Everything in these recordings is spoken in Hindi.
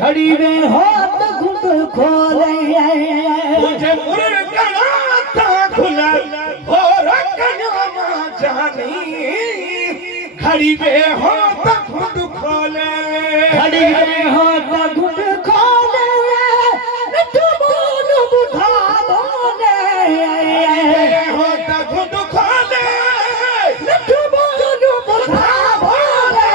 घड़ी में हाथ घुट खोले मुझे मुर्गना था खुला हो रखना जानी घड़ी में हाथ घुट खोले घड़ी में हाथ घुट खोले मिठू बोल बुधा बोले हाथ घुट खोले मिठू बोल बुधा बोले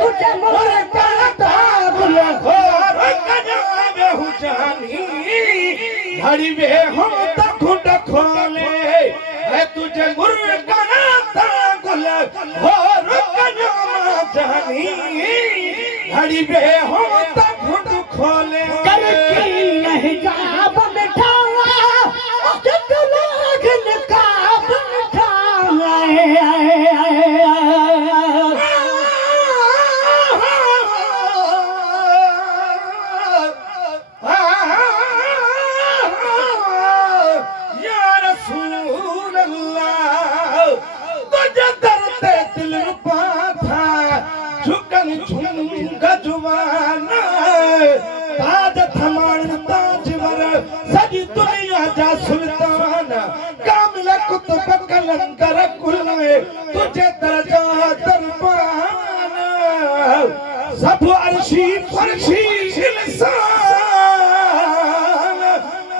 तुझे मुर्गना था खुला हो रखना में हूँ जानी घड़ी में हाथ घुट खोले है तुझे मुर्गना था खुला हो रखना जानी घड़ी में हाथ घुट खोले करके नहीं जाब मिठावा जब लोग नकाब मिठावा या रसूल अल्लाह तुझे दर्द दिल रुपा था झुकन झुंगा जुबाना ताज थमाण ताजवर सजी दुनिया जा सुल्तान कामिल कुतुब कलंदर कुल तुझे दर्जा दरबान सब अर्शी फरशी इंसान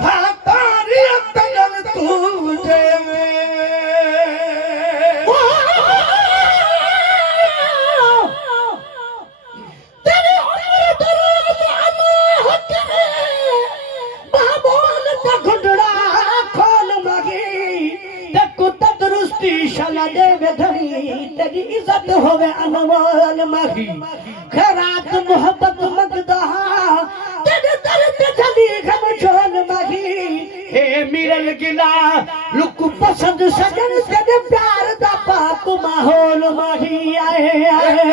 था तारी तगन तुझे तेरे उम्र दराज अल्लाह करे बाबोल का घुंडड़ा खोल मगी ते कुत्ता दुरुस्ती शला देवे धरी तेरी इज्जत होवे अनमोल मगी खैरात मोहब्बत मगदा तेरे दर्द जली गम छोल मगी हे मिरल गिला लुक पसंद सजन तेरे प्यार दा पाक माहौल मगी आए आए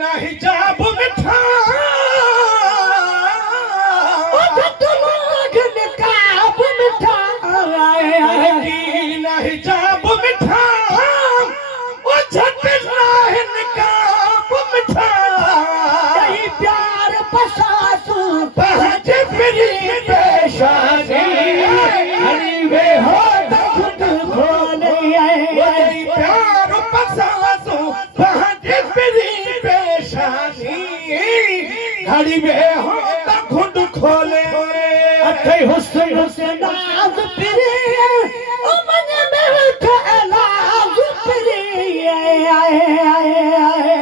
नहीं जाब मिठा नकाब मिठा नहीं जाब मिठा ओ झट राह नकाब मिठा प्यार पसासू पहच फिरी पेशानी हरी वे हो घुट खोले प्यार पसासू पहच फिरी पेशानी घड़ी में हो घुट खोले अथे हुस्न हुस्न नाज फिरे ओ मन में उठा लाज फिरे आए आए आए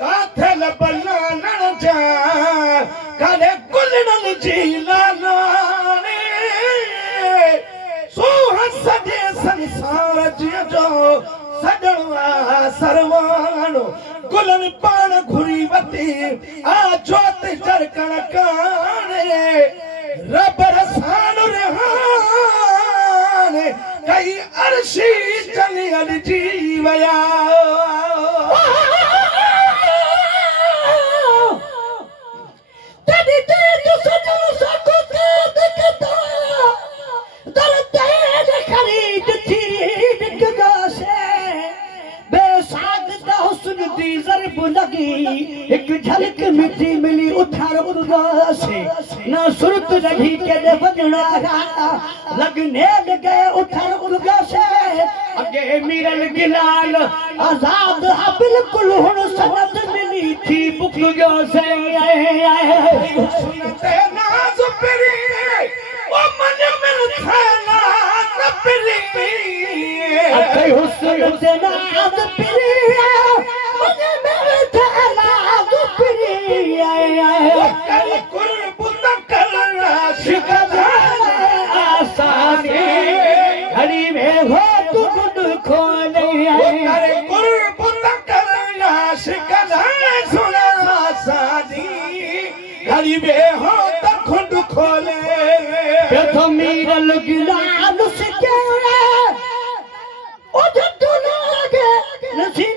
काथल बल्लान जा काले गुलनल जीला नाने सोह सजे संसार जो सजणवा सरवानो गुलन पाण घुरी वती आ जोत जरकण काने रब रसान रेहान कई अर्शी चली अल जीवया तेरी तेज सजन सको देखता दर्द खरीद थी निकगा से बेसागता हुस्न दी ज़रब लगी एक झलक मिठी मिली उठार उर्गा से ना सुरत रही के दे वजना लगने लगे उठार उर्गा से अगे मिरल गिलाल आजाद हा बिल्कुल हुन सनद मिली थी बुक गयो से सुनते नाज पिरी ओ मन मिल थाना पिरी अथे हुस्न से नाज पिरी मन में लाज पिरी कर कुर्ब कर शिकदा आसानी घड़ी में हो तू गुड खोले कर कुर्ब कर शिकदा सुना सादी घड़ी में हो खुद खोले तो मीरल गिलाल से ओ जट्टू लागे नसीब